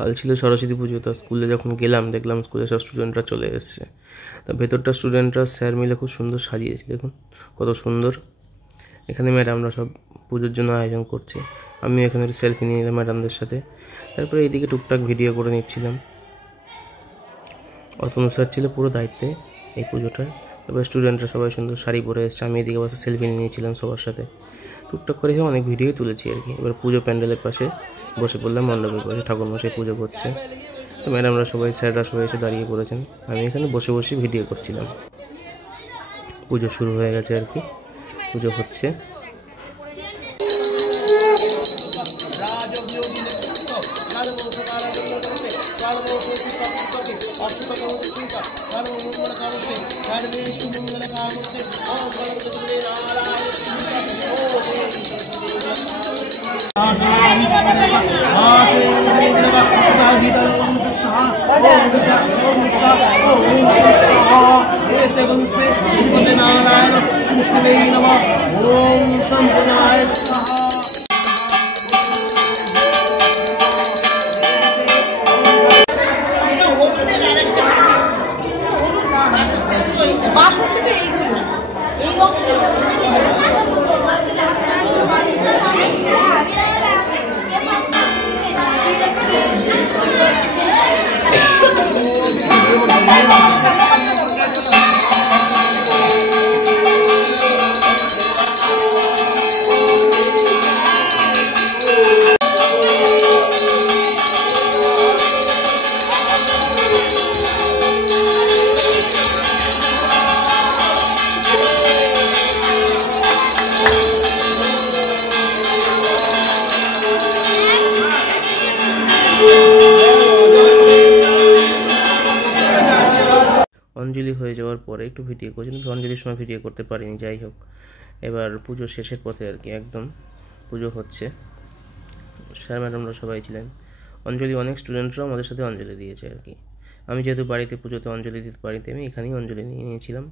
কাল ছিল সরস্বতী পুজো। তো স্কুলে যখন গেলাম দেখলাম স্কুলে সব স্টুডেন্টরা চলে এসছে। তা ভেতরটা স্টুডেন্টরা স্যার মিলে খুব সুন্দর সাজিয়েছে, দেখুন কত সুন্দর। এখানে ম্যাডামরা সব পুজোর জন্য আয়োজন করছে। আমি এখানে একটা সেলফি নিয়ে নিলাম ম্যাডামদের সাথে। তারপরে এইদিকে টুকটাক ভিডিও করে নিচ্ছিলাম। অতনু স্যার ছিল পুরো দায়িত্বে এই পুজোটার। তারপরে স্টুডেন্টরা সবাই সুন্দর শাড়ি পরে এসছে। আমি এদিকে বসে সেলফি নিয়ে নিয়েছিলাম সবার সাথে। টুকটাক করে অনেক ভিডিও তুলেছি আর কি। এবার পুজো প্যান্ডেলের পাশে বসে পড়লাম, মণ্ডপের পাশে ঠাকুরমশাই পুজো করছে। তো ম্যাডামরা সবাই, স্যাররা সবাই এসে দাঁড়িয়ে পড়েছেন। আমি এখানে বসে বসে ভিডিও করছিলাম। পুজো শুরু হয়ে গেছে আর কি, পুজো হচ্ছে। অঞ্জলি হয়ে যাওয়ার পরে একটু ভিডিও করছি, অঞ্জলির সময় ভিডিও করতে পারিনি। যাই হোক, এবার পুজো শেষের পথে আর কি, একদম পুজো হচ্ছে। স্যার ম্যাডামরা সবাই ছিলেন। অঞ্জলি অনেক স্টুডেন্টরাও আমাদের সাথে অঞ্জলি দিয়েছে আর কি। আমি যেহেতু বাড়িতে পুজোতে অঞ্জলি দিতে পারিতে, আমি এখানেই অঞ্জলি নিয়ে নিয়েছিলাম।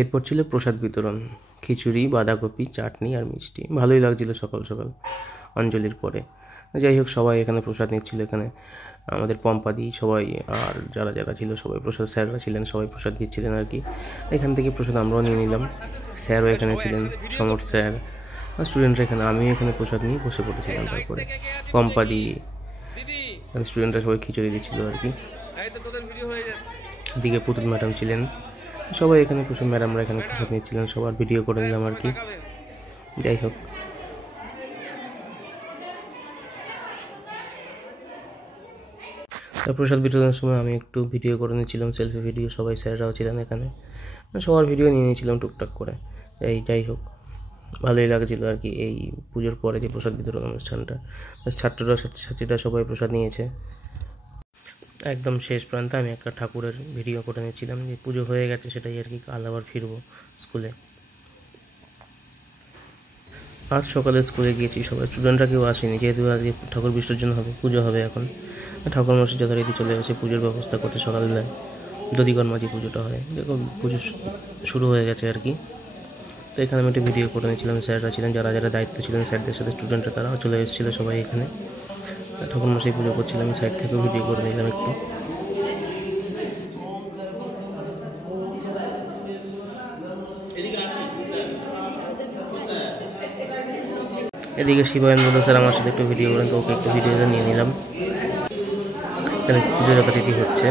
এরপর ছিল প্রসাদ বিতরণ, খিচুড়ি, বাঁধাকপি, চাটনি আর মিষ্টি। ভালোই লাগছিল সকাল সকাল অঞ্জলির পরে। যাই হোক, সবাই এখানে প্রসাদ নিচ্ছিল। এখানে আমাদের পম্পাদি সবাই আর যারা যারা ছিল সবাই প্রসাদ, স্যাররা ছিলেন সবাই প্রসাদ দিচ্ছিলেন আর কি। এখান থেকে প্রসাদ আমরাও নিয়ে নিলাম। স্যারও এখানে ছিলেন, সমর স্যার আর স্টুডেন্টরা এখানে। আমিও এখানে প্রসাদ নিয়ে বসে পড়েছিলাম। তারপরে পম্পাদি, স্টুডেন্টরা সবাই খিচুড়ি দিচ্ছিল আর কি। এদিকে পুতুল ম্যাডাম ছিলেন, সবাই এখানে প্রসাদ, ম্যাডামরা এখানে প্রসাদ নিচ্ছিলেন। সবার ভিডিও করে নিলাম আর কি। যাই হোক, প্রসাদ বিতরণের সময় আমি একটু ভিডিও করে নিচ্ছিলাম, সেলফি ভিডিও। সবাই স্যাররাও ছিলেন এখানে, সবার ভিডিও নিয়ে নিয়েছিলাম টুকটাক করে। যাই হোক, ভালোই লাগছিল আর কি এই পুজোর পরে যে প্রসাদ বিতরণ অনুষ্ঠানটা। ছাত্ররা, ছাত্রীরা সবাই প্রসাদ নিয়েছে। একদম শেষ প্রান্তে আমি একটা ঠাকুরের ভিডিও করে নিচ্ছিলাম, যে পুজো হয়ে গেছে সেটাই আর কি। কাল আবার ফিরবো স্কুলে। আজ সকালে স্কুলে গিয়েছি, সবাই স্টুডেন্টরা কেউ আসেনি, যেহেতু আজকে ঠাকুর বিসর্জন হবে, পুজো হবে এখন। ঠাকুরমশাই যথারীতি চলে আসে পুজোর ব্যবস্থা করতে সকালবেলায়। দধিগণ মাঝি পুজোটা হয়, দেখুন পুজো শুরু হয়ে গেছে আর কি। তো এখানে আমি একটা ভিডিও করে নিয়েছিলাম। স্যাররা ছিলেন, যারা যারা দায়িত্ব ছিলেন স্যারদের সাথে, স্টুডেন্টরা তারাও চলে এসেছিলো সবাই এখানে। ঠাকুরমশাই পুজো করছিলাম, আমি সাইড থেকেও ভিডিও করে নিলাম একটু। এদিকে শিবায়ন স্যার আমার সাথে একটু ভিডিও করেন, তো ওকে একটু ভিডিওটা নিয়ে নিলাম। এখানে পুজো যথারীতি হচ্ছে।